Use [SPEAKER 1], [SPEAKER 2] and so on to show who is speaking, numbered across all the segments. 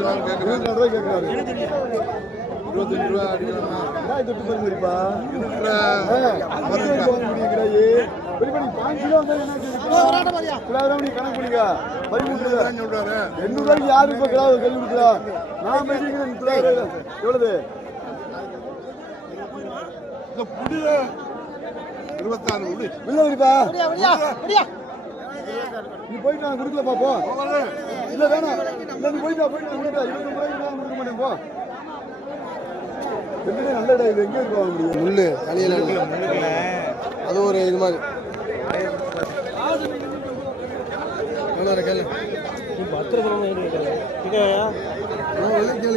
[SPEAKER 1] இருபத்தி நாலு கேட்குறாங்க
[SPEAKER 2] ரூபாய் கேட்குறாரு.
[SPEAKER 1] இருபத்தஞ்சு ரூபா
[SPEAKER 2] என்ன தொட்டு பாருங்க பெரியப்பா
[SPEAKER 1] இருக்கிற
[SPEAKER 2] எண்ணூறு யாரு இப்ப கிலோ கல்வி கொடுக்குறா? நான் பேசிக்கிறேன் எவ்வளவு?
[SPEAKER 1] இருபத்தாறு
[SPEAKER 2] பெரியப்பா நீ போயிட்டு நான் கொடுக்கல பாப்போ இல்ல வேணாம். இல்ல போயிட்டு போயிட்டு இருபத்தி ரூபாய்க்கு நான் கொடுக்க மாட்டேன். போ. நல்ல இடம் இது எங்க இருக்கு வாங்க முடியும்
[SPEAKER 1] முள்ளு தலையில அது ஒரு இது மாதிரி.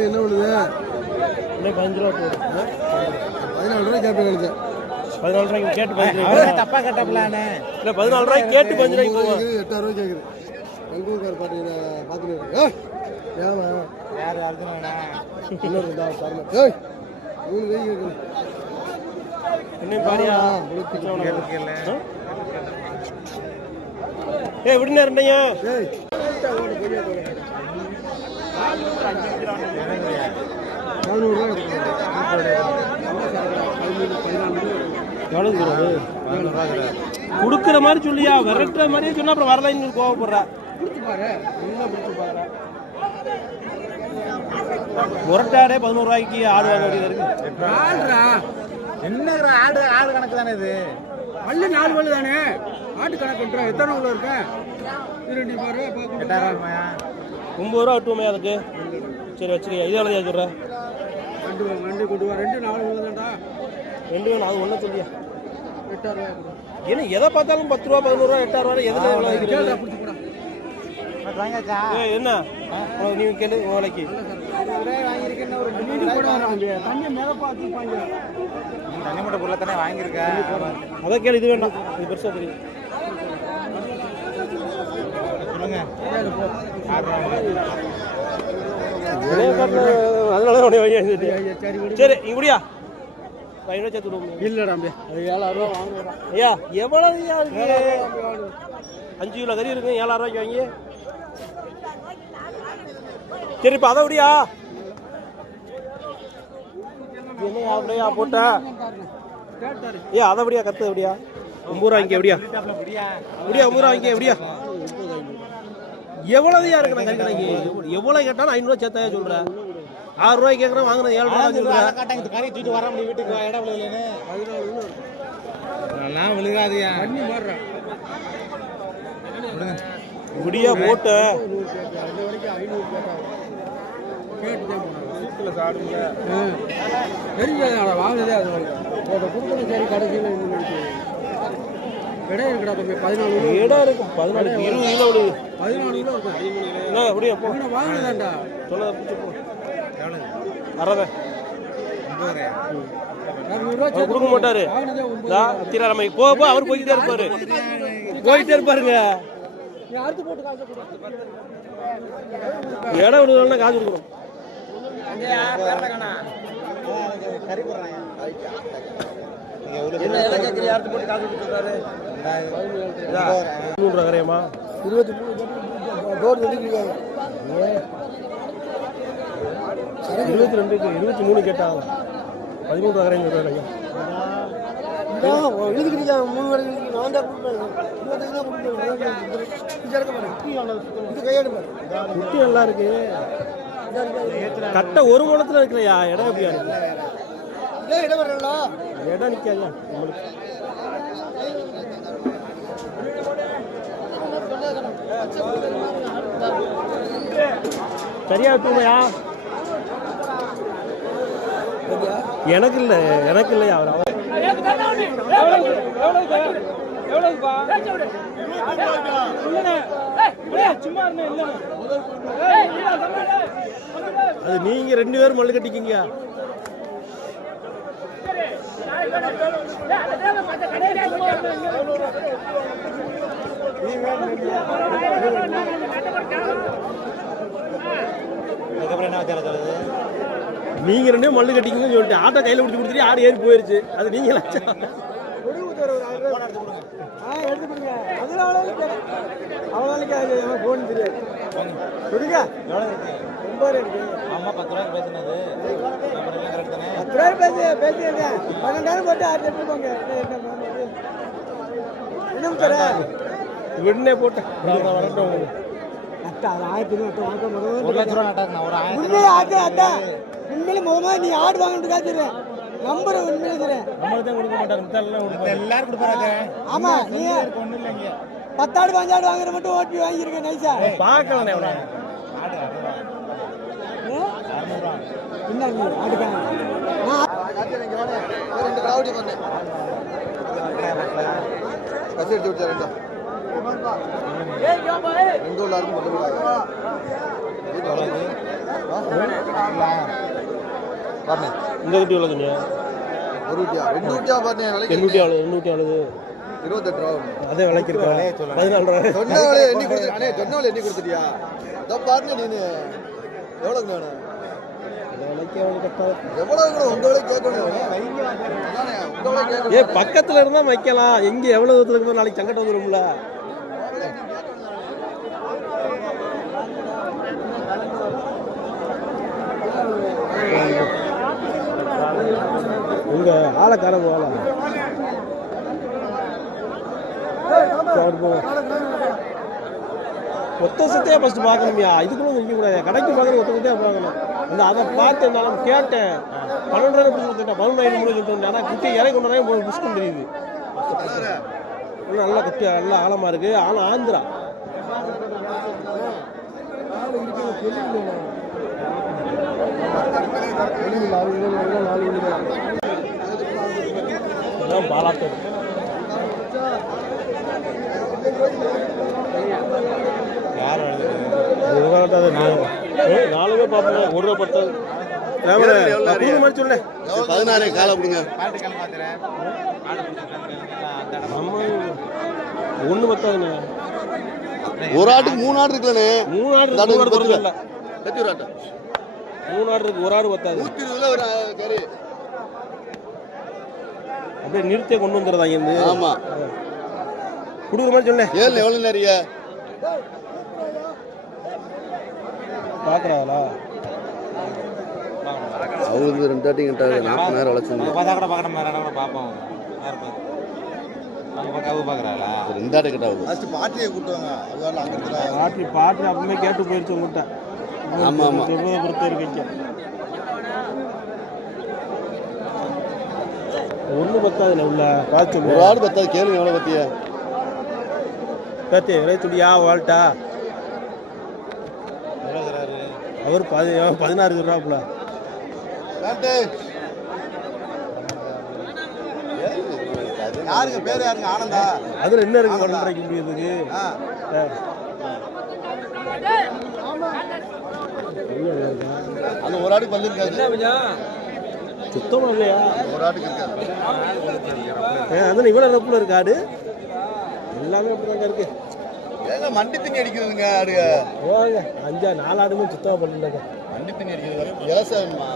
[SPEAKER 1] என்ன விழுது
[SPEAKER 3] பதினஞ்சு ரூபா
[SPEAKER 1] பதினாலு ரூபாய் கேட்பேன் நினைச்சேன்.
[SPEAKER 3] பதினாலு ரூபாய்க்கு கேட்டு பதினஞ்சு
[SPEAKER 4] தப்பா கட்டப்பலானே
[SPEAKER 3] இல்லை பதினாலு ரூபாய்க்கு கேட்டு பதினஞ்சு ரூபாய்க்கு
[SPEAKER 1] எட்டாயிரம் ரூபாய் கேட்குது பாட்டு பார்த்துட்டு
[SPEAKER 4] அர்ஜுனா
[SPEAKER 1] இன்னொரு மூணு கை
[SPEAKER 3] இன்னும் பாரியா? ஏ விடுங்க ரெண்டையா
[SPEAKER 1] ஏய் பதினோரு ரூபாய்
[SPEAKER 3] எவ்வளோ தூரம்? கொடுக்குற மாதிரி சொல்லியா? விரட்டுற மாதிரியே சொன்னா அப்புறம் வரலைன்னு கோவப்படுறா. முரட்டாடே பதினோரு ரூபாய்க்கு ஆடு வாங்க வேண்டியது இருக்கு.
[SPEAKER 4] ஆடுறா. என்னங்கிற ஆடு ஆடு கணக்கு தானே இது?
[SPEAKER 2] பல்லு நாலு பல்லு தானே? ஆட்டு கணக்கு எத்தனை உள்ள இருக்க? இரண்டு பாரு
[SPEAKER 4] எட்டாயிரம்
[SPEAKER 3] ஒம்பது ரூபா விட்டுவோமே அதுக்கு. சரி வச்சுக்க. இது எவ்வளோ சொல்கிறேன்
[SPEAKER 2] ரெண்டு வண்டி கொண்டு வா. ரெண்டு நாலு உள்ளதாண்டா
[SPEAKER 3] ரெண்டு வேணும் அது ஒன்றும் சொல்லியா?
[SPEAKER 2] எட்டாயிரம் ரூபாய்
[SPEAKER 3] ஏன்னா எதை பார்த்தாலும் பத்து ரூபா பதினோரு ரூபா எட்டாயிரம் ரூபா எதில் எவ்வளோ வைக்கிறது
[SPEAKER 2] பிடிச்சி போடா
[SPEAKER 4] வாங்கியாச்சா
[SPEAKER 3] ஏய், என்ன? நீ கேளு ஓலைக்கு
[SPEAKER 2] தண்ணி
[SPEAKER 4] மூட்டை பொருளை தானே வாங்கியிருக்க?
[SPEAKER 3] அதான் கேளு இது வேண்டாம். இது பெருசாக தெரியும். அதனால தான் உடனே?
[SPEAKER 2] சரி
[SPEAKER 3] முடியா பதினோரு சேர்த்து
[SPEAKER 2] இல்லடா அது ஏழாயிரம் ரூபா
[SPEAKER 3] ஐயா இருக்கு? அஞ்சு கிலோ கறி இருக்கு ஏழாயிரம் ரூபாய்க்கு வாங்கி சரி இப்போ அதை விடியா. என்ன அப்படியா போட்ட? ஏ அதை விடியா கத்து எப்படியா ஒம்பது ரூபா வாங்கிக்க எப்படியா
[SPEAKER 4] முடியா
[SPEAKER 3] எப்படியா ஒம்பது ரூபா எப்படியா எவ்வளவுயா இருக்கு நான் கறி கடைக்கு எவ்வளவு கேட்டாலும் ஐநூறுவா சேர்த்தாயா சொல்ற? ஆறு ரூபாய்க்கு கேட்குறேன் வாங்கினது ஏழு ரூபா
[SPEAKER 4] காட்டாங்க கறி தூக்கிட்டு வர முடியும் வீட்டுக்கு இடம் விழுகலன்னு. அதெல்லாம் விழுகாதியா. விடுங்க.
[SPEAKER 3] முடியா போட்டு?
[SPEAKER 2] தெரிஞ்சது வாங்குதே அது அதை கொடுக்கணும் சரி கடைசியில் இடம் இருக்குடா தம்பி பதினாலு
[SPEAKER 3] இடம் இருக்கு? பதினாலு இருபது கிலோ விடு
[SPEAKER 2] பதினாலு கிலோ இருக்கும்
[SPEAKER 3] அப்படியா போ
[SPEAKER 2] வாங்கினதாண்டா
[SPEAKER 3] பிடிச்சி போ கொடுக்க மாட்டாரு.
[SPEAKER 2] வாங்கினதே
[SPEAKER 3] அவர் போய்கிட்டே இருப்பாரு. போயிட்டே இருப்பாருங்க. இடம் விடுதல்னா காசு கொடுக்கணும்.
[SPEAKER 4] கறி போடுறாங்க
[SPEAKER 3] மூணு ரூபா கரையமா
[SPEAKER 2] இருபத்தி
[SPEAKER 3] இருபத்தி ரெண்டுக்கு இருபத்தி மூணு கேட்டாங்க பதிமூணு ரூபா கரையும் சொல்றாங்க.
[SPEAKER 2] இழுக்கிறீங்க மூணு வரை நான் தான் கொடுப்பேன்.
[SPEAKER 3] நல்லா இருக்கு. கட்ட ஒரு முளத்துல இருக்கிறையா இடம் எப்படியா இருக்கு?
[SPEAKER 2] இடம் வரல
[SPEAKER 3] இடம் நிக்காதா நம்மளுக்கு. சரியா தூமையா எனக்கு இல்ல எனக்கு இல்லையா? அவர் அவர் அது நீங்க ரெண்டு பேரும் மல்லு கட்டிக்கிங்க.
[SPEAKER 4] அதுக்கப்புறம் என்ன வச்சார சொல்லுது
[SPEAKER 3] நீங்க ரெண்டு மல்லு கட்டிக்கிங்கன்னு சொல்லிட்டு ஆட்டோ கையில பிடிச்சி கொடுத்துட்டு ஆடு ஏறி போயிருச்சு. அது நீங்க விடனே போட்டேன்.
[SPEAKER 2] உண்மையிலே ஆட்டு அத்தா உண்மையிலே முகமா நீ ஆடு வாங்கிட்டு தரேன் நம்பர் உண்மையிலே தரேன்
[SPEAKER 4] எல்லாரும் கொடுப்பாங்க
[SPEAKER 2] ஆமா நீ பத்தாடு பாஞ்சாடு வாங்குற மட்டும் ஓட்டி வாங்கியிருக்கேன் நைஸா
[SPEAKER 3] பார்க்கலண்ணே அவனை.
[SPEAKER 4] ஆடு அறுநூறுவா அறுநூறுவா
[SPEAKER 2] என்ன நீ ஆடுக்காங்க
[SPEAKER 1] ரெண்டு காவடி பண்ணேன் கசி எடுத்து விட்டா ரெண்டு எல்லாருக்கும்
[SPEAKER 3] இந்த குட்டி எவ்வளோ
[SPEAKER 1] ஒரு ரெண்டு விட்டியா பாருங்க விலைக்கு
[SPEAKER 3] எண்ணூற்றி எவ்வளோ எண்ணூற்றி
[SPEAKER 1] இருபத்தெட்டு ரூபா
[SPEAKER 3] அதே விலைக்கு இருக்கா பதினாலு ரூபா
[SPEAKER 1] சொன்ன விலையை எண்ணி கொடுத்து சொன்ன எண்ணி கொடுத்துட்டியா இதோ பாருங்க எவ்வளோங்க வேணும் எவ்வளவு
[SPEAKER 3] ஏ பக்கத்துல இருந்தா வைக்கலாம். எங்க எவ்வளவு தூரத்துல நாளைக்கு சங்கடம் வந்துரும்ல. உங்க ஆளை காரம் ஆளா ஒத்த சத்தையா ஃபர்ஸ்ட் பார்க்கணுமியா? இதுக்குள்ள நிற்க கூடாது. கடைக்கு பார்க்கணும் ஒத்த சத்தையா பார்க்கணும். இந்த அதை பார்த்து நான் கேட்டேன். பன்னெண்டு ரூபாய் பிடிச்சி கொடுத்துட்டேன். பதினொன்றாயிரம் முடிவு ஆனால் குட்டி இறக்கி கொண்டு வரேன் புஷ்கம் தெரியுது. நல்லா குட்டி நல்லா ஆழமா இருக்கு. ஆனால் ஆந்திரா.
[SPEAKER 4] யார்
[SPEAKER 3] நாலு பார்ப்போம் ஒரு ரூபா சொல்லு
[SPEAKER 1] பதினாறு காலை கொடுங்க
[SPEAKER 3] ஒண்ணு பத்தாதுண்ணே
[SPEAKER 1] ஒரு ஆட்டுக்கு மூணு ஆடு இருக்குல்லண்ணே
[SPEAKER 3] மூணு ஆடு இருக்கு, மூணு ஆடு
[SPEAKER 1] ஒரு
[SPEAKER 3] ஆடு இருக்கு ஒரு ஆடு பத்தாது.
[SPEAKER 1] நூத்தி இருபதுல ஒரு கறி.
[SPEAKER 3] அப்படியே நிறுத்தே கொண்டு வந்துடுறதா இருந்து
[SPEAKER 1] ஆமா.
[SPEAKER 3] கொடுக்குற மாதிரி சொல்லு.
[SPEAKER 1] ஏழு எவ்வளவு நிறைய
[SPEAKER 3] பாக்குறாங்களா
[SPEAKER 1] அவங்களுக்கு ரெண்டு ஆட்டி கிட்ட நாற்பது நேரம்
[SPEAKER 4] நம்ம பார்த்தா கூட பார்க்கணும் வேற இடம் கூட பார்ப்போம். யார் பார்க்க நம்ம பார்க்க அவங்க பார்க்குறாளா
[SPEAKER 1] ரெண்டு ஆட்டு கிட்ட ஆகுது பாட்டியை அங்க
[SPEAKER 3] பாட்டி பாட்டி அப்பவுமே கேட்டு போயிருச்சு உங்கள்கிட்ட.
[SPEAKER 1] ஆமா, ஆமா.
[SPEAKER 3] சொல்றதை பொறுத்த இருக்கீங்க. ஒண்ணு பத்தாதுண்ணே உள்ள பார்த்து
[SPEAKER 1] ஒரு ஆடு பத்தாது கேளுங்க எவ்வளவு பத்திய?
[SPEAKER 3] பேத்தி விலை துடியா வாழ்ட்டா
[SPEAKER 4] எவ்வளோ
[SPEAKER 3] அவர் பதி பதினாறு ரூபாப்புல
[SPEAKER 1] யாருங்க பேரு யாருங்க? ஆனந்தா?
[SPEAKER 3] அதுல என்ன இருக்கு ஒன்றரைக்கு முடியுதுக்கு
[SPEAKER 1] அந்த ஒரு ஆடு பல்லு இருக்காது
[SPEAKER 3] சுத்தமா இல்லையா?
[SPEAKER 1] ஒரு ஆட்டுக்கு இருக்காது.
[SPEAKER 3] அதான் இவ்வளவு ரப்புல இருக்கு ஆடு. எல்லாமே அப்படிதாங்க இருக்கு.
[SPEAKER 1] மண்டி தண்ணி அடிக்குதுங்க ஆடு
[SPEAKER 3] வாங்க அஞ்சா நாலு ஆடுமே சுத்தமா பண்ணலங்க
[SPEAKER 1] மண்டி தண்ணி அடிக்குது இலசா வேணுமா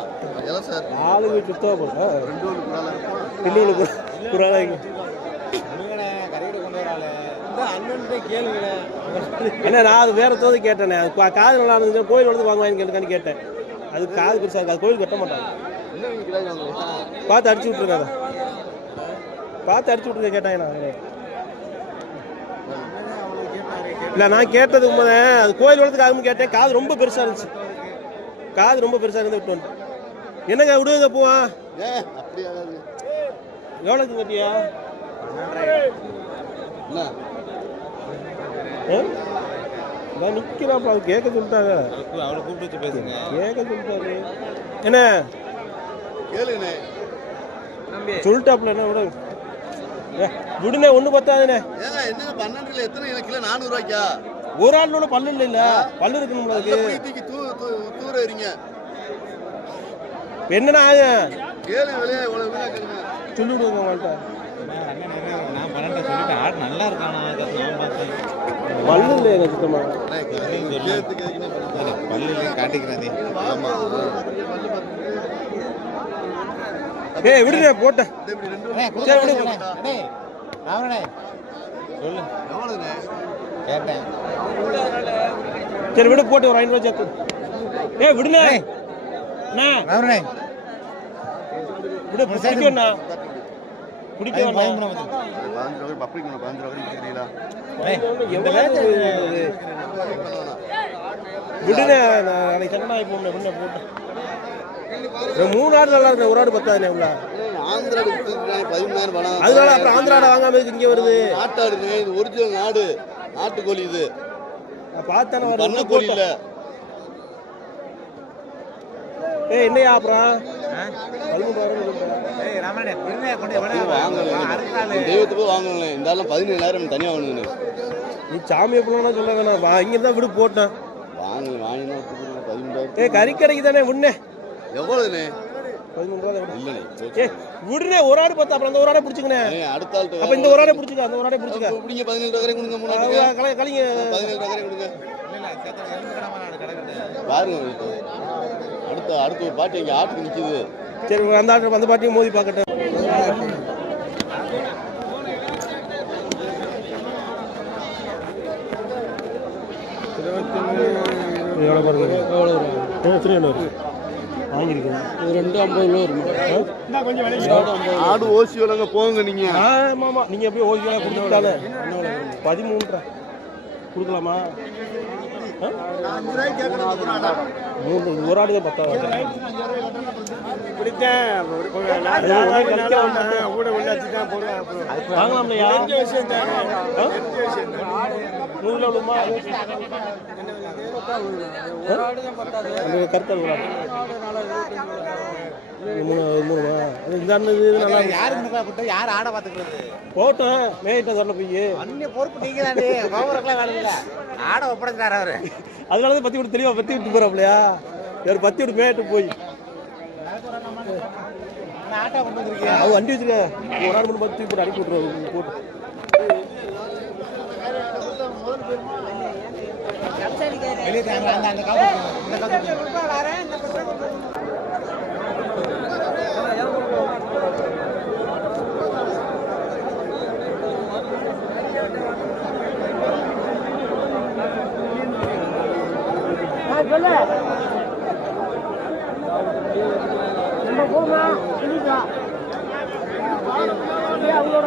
[SPEAKER 1] இலசா இருக்கு
[SPEAKER 3] நாலுமே சுத்தமா பண்ண
[SPEAKER 1] ரெண்டு ஒரு குடால இருக்கும்?
[SPEAKER 3] பின்னூறு குராலாங்க
[SPEAKER 4] கொடுங்கண்ணே கறியோட கொண்டு வராளே.
[SPEAKER 3] என்ன நான் அது வேற தோது கேட்டேனே. அது காது நல்லா இருந்துச்சு கோயில் வந்து வாங்க வாங்கி கேட்டேன். அது காது பெருசா இருக்கு அது கோயில் கட்ட மாட்டாங்க. பார்த்து அடிச்சு விட்டுருங்க அதை. பார்த்து அடிச்சு விட்டுருங்க கேட்டாங்க நான். இல்லை நான் கேட்டது உண்மைதான். அது கோயில் வளர்த்துக்கு ஆகும் கேட்டேன். காது ரொம்ப பெருசா இருந்துச்சு. காது ரொம்ப பெருசா இருந்து விட்டு வந்துட்டேன். என்னங்க விடுங்க போவா. எவ்வளோக்கு கட்டியா?
[SPEAKER 1] என்ன?
[SPEAKER 3] நான் நிற்கிறாப்பா அது கேட்க சொல்லிட்டாங்க.
[SPEAKER 4] அவளை கூப்பிட்டு வச்சு பேசுங்க.
[SPEAKER 3] கேட்க சொல்லிட்டாரு. என்ன?
[SPEAKER 1] கேளுங்கண்ணே
[SPEAKER 3] சொல்லிட்டாப்புல என்ன விட. விடுனே ஒண்ணு பத்தாதுண்ணே.
[SPEAKER 1] ஏங்க என்னங்க பன்னெண்டு கிலோ எத்தனை கிலோ கிலோ நானூறு ரூபாய்க்கா
[SPEAKER 3] ஒரு ஆளோட பல்லு இல்லை இல்ல. பல்லு இருக்கணும்ல அதுக்கு
[SPEAKER 1] புளி தூக்கி தூ தூ- தூர எறிங்க
[SPEAKER 3] என்னண்ணா ஆகும்
[SPEAKER 1] கேளுங்க விலையை இவ்வளவு வீணா கேளுங்க
[SPEAKER 3] சொல்லி விடுங்க அவங்கள்ட்ட
[SPEAKER 4] அண்ணன் நிறைய சொல்லிட்டேன் ஆடு நல்லா இருக்கானா? நான் பார்த்தேன்.
[SPEAKER 3] பல்லு இல்லை எங்க சுத்தமா?
[SPEAKER 1] பண்ண
[SPEAKER 4] பல்லுலேயே காட்டிக்கிறேன். நீ
[SPEAKER 1] ஆமா.
[SPEAKER 3] ஏய்
[SPEAKER 1] ரெண்டு
[SPEAKER 4] அண்ணே,
[SPEAKER 3] சரி, விடு.
[SPEAKER 4] அண்ணே, ராமனே சொல்லு. கேட்டேன்.
[SPEAKER 3] சரி விடு போட்டு ஒரு ஐநூறு சேர்த்து. ஏய் விடுண்ணே. அண்ணா.
[SPEAKER 4] அவரே
[SPEAKER 3] விடு பிடிக்கும்ண்ணா பிடிக்கும்
[SPEAKER 1] பதினஞ்சு ரூபா பப்ளிக் பதினஞ்சு ரூபா கொடுக்குறீங்களா
[SPEAKER 3] விடுனே நான் நாளைக்கு சென்னை போகணும் விடுனே போட்டு. ஒரு மூணு ஆடு நல்லா இருக்கு ஒரு ஆடு பத்தாதுண்ணே உள்ள.
[SPEAKER 1] ஆந்திரா பதிமூணாயிரம் பணம்
[SPEAKER 3] அதனால அப்புறம் ஆந்திராட வாங்காம இங்கே வருது?
[SPEAKER 1] நாட்டாடுங்க இது ஒரிஜினல் நாடு நாட்டுக்கோழி இது.
[SPEAKER 3] நான் பார்த்தானே
[SPEAKER 1] பண்ண கோழி இல்ல
[SPEAKER 3] ஏய் என்னையா அப்புறம் பதிமூணு வரும்
[SPEAKER 4] ஏய் ரமணே பின்ன கொண்டு
[SPEAKER 1] வாங்கல தெய்வத்தை போய் வாங்கல இந்த ஆளும் பதினேழாயிரம் தனியா வாங்கணும்
[SPEAKER 3] நீ சாமியை போனா சொல்ல வேணாம். வா இங்க தான் விடு போட்டேன்.
[SPEAKER 1] வாங்கல வாங்கினா பதிமூன்றாயிரம்
[SPEAKER 3] ஏய் கறிக்கடைக்கு தானே.
[SPEAKER 1] இல்லைண்ணே
[SPEAKER 3] ஏய் விடுனே ஒரு ஆடு பார்த்தா அப்புறம் அந்த ஒரு ஆடை பிடிச்சிக்கண்ணே.
[SPEAKER 1] ஏய், அடுத்த ஆள்கிட்ட
[SPEAKER 3] அப்ப இந்த ஒரு ஆடை பிடிச்சிக்க அந்த ஒரு ஆடை பிடிச்சிக்க.
[SPEAKER 1] பிடிங்க பதினேழு கொடுங்க மூணு
[SPEAKER 3] கலிங்க.
[SPEAKER 1] பதினேழு ரூபா வரைக்கும் கொடுங்க. பாருங்க அடுத்த அடுத்த ஒரு பாட்டி இங்க ஆட்டுக்கு நிக்குது.
[SPEAKER 3] சரி அந்த ஆட்டு அந்த பாட்டியும் மோதி பார்க்கட்டும். எவ்வளோ பாருங்க? எவ்வளோ
[SPEAKER 2] ரெண்டு ஐம்பது
[SPEAKER 1] ஆடு ஓசி விலங்க போங்க நீங்க.
[SPEAKER 3] ஆமாம் ஆமாம் நீங்கள் எப்படியும் ஓகே கொடுத்துட்டாலே. பதிமூன்றா கொடுக்கலாமா? மூணு ஒரு ஆடு தான் வாங்கலாம்லையா? விடுமா கருத்தல் மூணு மூணுமா இந்த அண்ணன் நல்லா
[SPEAKER 4] யாரு யார் ஆட பாத்துக்கிறது
[SPEAKER 3] போட்டோம் மேயிட்ட சொல்ல போய்
[SPEAKER 4] அண்ணே பொறுப்பு நீங்க தானே வேலை ஆட ஒப்படைச்சாரு அவர்
[SPEAKER 3] அதனால தான் பத்தி விட்டு தெளிவா பத்தி விட்டு போறாப்லையா வேறு பத்தி விட்டு மேயிட்டு போய்
[SPEAKER 4] ஆட்டோ கொண்டு வந்திருக்கீங்க
[SPEAKER 3] அவ வண்டி வச்சிருக்க ஒரு ஆள் மட்டும் பத்தி போட்டு அனுப்பி விட்டுருவாங்க போட்டு
[SPEAKER 4] வெளியே தேங்க அந்த அந்த காப்பு இந்த காப்பு
[SPEAKER 2] நம்ம போமா சொல்லிட்டா அவங்களோட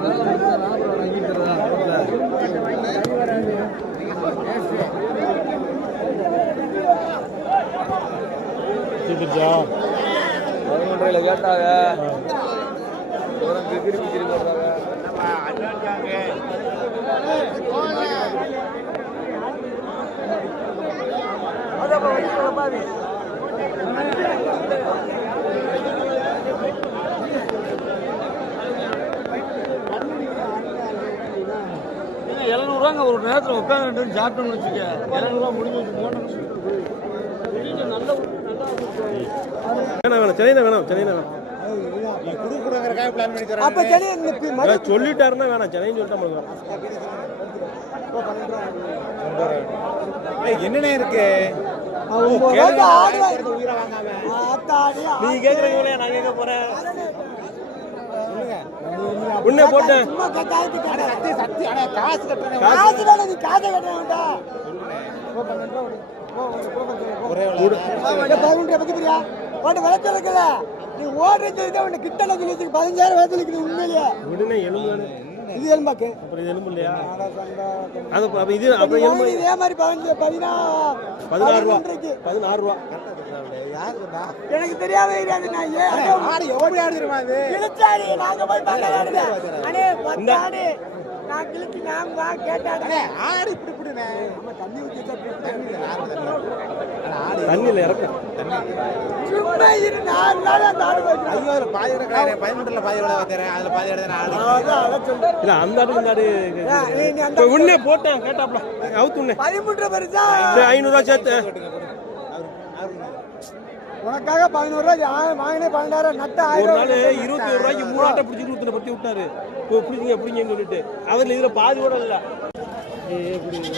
[SPEAKER 3] சீக்கிரச்சா
[SPEAKER 1] பதினொன்றையில கேட்டாங்க.
[SPEAKER 2] எழுநூறுவாங்க ஒரு நேரத்தில் உட்காந்து சாப்பிட்டோம்னு வச்சுக்க. எழுநூறுவா முடிஞ்சு வச்சு போனோம்னு நல்ல
[SPEAKER 3] வேணாம் வேணாம் சென்னை வேணாம் சென்னை வேணாம்
[SPEAKER 2] அப்ப
[SPEAKER 3] சொல்லிட்டாருன்னா வேணாம் சென்னைன்னு சொல்லிட்டா முடியும்
[SPEAKER 4] ஏய் என்னனே இருக்கு
[SPEAKER 2] உயிரை
[SPEAKER 3] நீ கேட்குறீங்களே நான் கேட்க போறேன் உன்னை
[SPEAKER 2] வேண்டாம்
[SPEAKER 4] ஒரே
[SPEAKER 2] பதினொன்று பத்தி பிரியா விளைச்சல் இருக்குல்ல நீ ஓடுறது இதை உன்னை கிட்ட சொல்லி பதினஞ்சாயிரம் விளைச்சல் இருக்குது உண்மையிலேயே.
[SPEAKER 3] விடுனே எலும்பு
[SPEAKER 2] இது எலும்பாக்கு.
[SPEAKER 3] அப்புறம் எலும்பு இல்லையா? அது அப்ப இது அப்புறம் எலும்பு
[SPEAKER 2] இதே மாதிரி பதினஞ்சு பதினா
[SPEAKER 3] பதினாறு ரூபா. பதினாறு ரூபா.
[SPEAKER 2] எனக்கு நான் ஏன்
[SPEAKER 4] ஆடு எப்படி ஆடு தெரியுமா அது?
[SPEAKER 2] கிழிச்சாடி நாங்க போய் பண்ண வேண்டியது அண்ணே பத்து ஆடு. நான் கிழிச்சு நான் வா கேட்டாடு
[SPEAKER 4] ஆடு இப்படி இப்படினே
[SPEAKER 2] நம்ம தண்ணி ஊத்தி
[SPEAKER 3] தண்ணியில் இறக்கும். இல்ல அந்த ஆடு இந்த ஆடு உன்னே போட்டேன் கேட்டாப்ல. அவுத்து உன்னே. ஐநூறுரூவா சேர்த்து.
[SPEAKER 2] உனக்காக பதினோரு ரூபாய் வாங்கினே பன்னெண்டாயிரம் நட்ட
[SPEAKER 3] ஒரு
[SPEAKER 2] ஆயிரம்
[SPEAKER 3] நாள் இருபத்தி ஒரு ரூபாய்க்கு மூணு ஆட்டை பிடிச்சி இருபத்தி பத்தி விட்டாரு. பிடிச்சிங்க பிடிங்கன்னு சொல்லிட்டு. அதில் இதில் பாதி கூட இல்லை.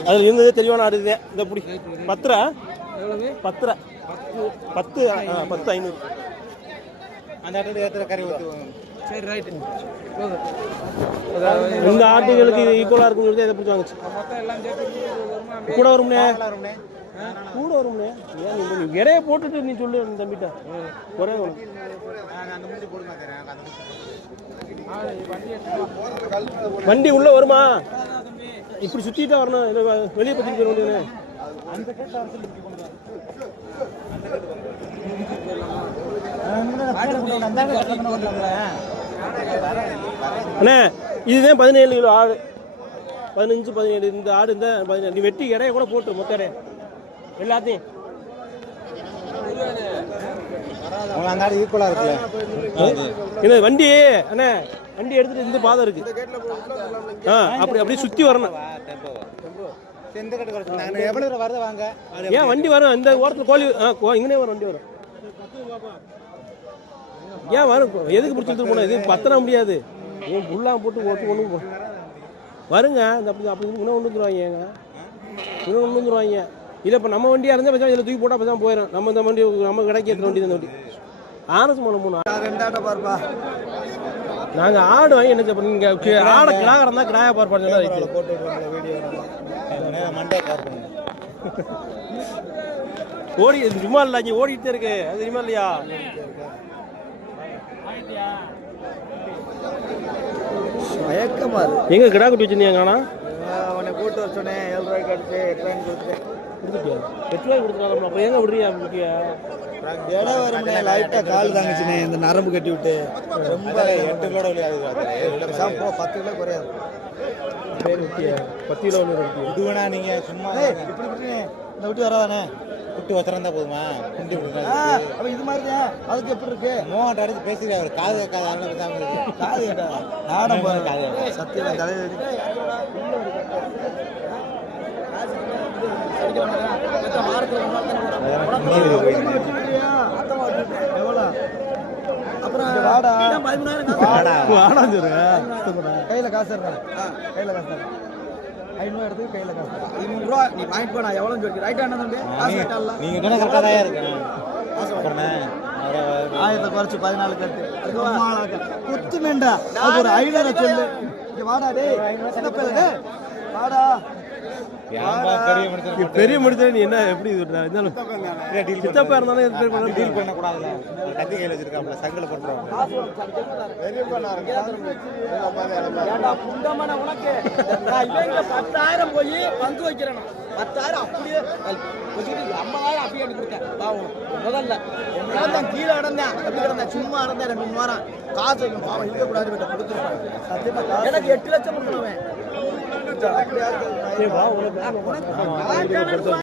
[SPEAKER 3] அதில் இருந்ததே தெளிவான ஆடு இதுதான். இந்த பிடி. பத்துரா பத்து ஆ, பத்து ஐநூறு.
[SPEAKER 4] அந்த இடத்துல ஏற்றுற கறி
[SPEAKER 2] சரி ரைட்டு
[SPEAKER 3] இந்த ஆட்டுகளுக்கு ஈக்குவலாக இருக்கும்னு சொல்லி இதை பிடிச்சி வாங்குச்சு? கூட வரும்னே. கூட வரும்னே. ஏன் இடைய போட்டுட்டு நீ சொல்லு தம்பிட்ட. ஒரே ஒன்று வண்டி உள்ள வருமா? இப்படி சுத்திட்டா வரணும். வெளியே பத்தி போயிட வேண்டியது அண்ணே இதுதான் பதினேழு கிலோ ஆடு. பதினஞ்சு பதினேழு இந்த ஆடு இந்த பதினேழு. நீ வெட்டி இடைய கூட போட்டு மொத்த இடைய. எல்லாத்தையும். இந்த வண்டி? அண்ணே வண்டி எடுத்துட்டு இந்த பாதை இருக்கு. ஆ அப்படி அப்படியே சுத்தி வரணும். ஏன் வண்டி வரும்? இந்த ஓரத்தில் கோழி ஆ கோ- இங்கனே வரும் வண்டி வரும். ஏன் வரும் எதுக்கு பிடிச்சி போனோம்? இது பத்தன முடியாது. ஏன் புல்லாம் போட்டு ஓட்டு ஒன்று வருங்க. இந்த அப்படி அப்படி இன்னும் கொண்டு வந்துருவாங்க. இன்னும் கொண்டு வந்துருவாங்க. இல்லை இப்போ நம்ம வண்டியாக இருந்தால் பேசாம இதில் தூக்கி போட்டால் பேசாம போயிடும் நம்ம இந்த வண்டி நம்ம கடைக்கு ஏற்ற வண்டி இந்த வண்டி. ஆனஸ் மூணு மூணு நாங்கள் ஆடு வாங்கி என்ன செய்ய நீங்கள் ஆடை கிடாகரம் தான் கிடாயா பார்ப்பான்னு சொன்னா ரைட்டு
[SPEAKER 2] போட்டு விடுவாங்க வீடியோ
[SPEAKER 4] மண்டே கார் பண்ணுங்க
[SPEAKER 3] ஓடி சும்மா இல்லை இங்கே ஓடிக்கிட்டே இருக்கு. அது தெரியுமா இல்லையா?
[SPEAKER 2] மயக்கமா இருக்கு.
[SPEAKER 3] எங்க கிடா குட்டி வச்சிருந்தீங்க காணா
[SPEAKER 2] உன்னை கூட்டு வர சொன்னேன். ஏழு ரூபாய்க்கு அடிச்சு எட்டு ரூபாய்க்கு கொடுத்துட்டேன்.
[SPEAKER 3] கொடுத்துட்டியா? எட்டு ரூபாய் கொடுத்துருக்காங்க அப்புறம் எங்க விடுறியா முக்கிய?
[SPEAKER 2] இடம் வரும்னே லைட்டா கால் தாங்குச்சுனே இந்த நரம்பு கட்டி விட்டு. ரொம்ப
[SPEAKER 4] எட்டு கிலோ விளையாடுது
[SPEAKER 2] பேசாம போ பத்து கிலோ குறையாது.
[SPEAKER 3] பத்து கிலோ
[SPEAKER 4] இது வேணா நீங்கள் சும்மா
[SPEAKER 2] இப்படி இந்த விட்டு வராதானே?
[SPEAKER 4] குட்டி வச்சிருந்தா போதுமா? குண்டி
[SPEAKER 2] அப்ப இது மாதிரி அதுக்கு எப்படி இருக்கு?
[SPEAKER 4] மோகன் அடிச்சு பேசிட்டு அவர் காது கேட்காத அதனால பேசாம இருக்கு.
[SPEAKER 2] காது கேட்டா நாடம் போறேன் சத்தியம் தலைவர் கையில காசு கையில காசு தர்றேன் ஐநூறு எடுத்து கையில காசு தர்றேன் ஐநூறு ரூபா நீ வாங்கிட்டு எவ்வளவு சொல்லி. ரைட்டா என்ன தம்பி.
[SPEAKER 4] நீங்க என்ன கரெக்டாக தான் இருக்கு. அப்புறம்
[SPEAKER 2] ஆயிரத்தை குறைச்சு பதினாலு கட்டு. குத்து வேண்டா அது ஒரு ஐநூறு சொல்லு. இங்க வாடா டேய்.
[SPEAKER 4] பெரிய மனுஷன்
[SPEAKER 3] நீ என்ன எப்படி இருந்தாலும் சித்தப்பா இருந்தாலும் பேர் பண்ண
[SPEAKER 4] டீல் பண்ணக்கூடாதுல்ல ஒரு கத்தி கையில் வச்சிருக்காப்ல சங்கில் போட்டுருவாங்க
[SPEAKER 2] ஏன்டா புண்டமான உனக்கு? நான் இவங்க பத்தாயிரம் போய் பங்கு வைக்கிறேன். பத்தாயிரம் அப்படியே ஐம்பதாயிரம் அப்படியே அடி கொடுத்தேன். பாவம் முதல்ல. கீழே கிடந்தேன் எப்படி கிடந்தேன் சும்மா இருந்தேன் ரெண்டு மூணு வாரம். காசு பாவம் இருக்கக்கூடாது கொடுத்துருப்பாங்க எனக்கு எட்டு லட்சம் கொடுக்கணும் அவன்.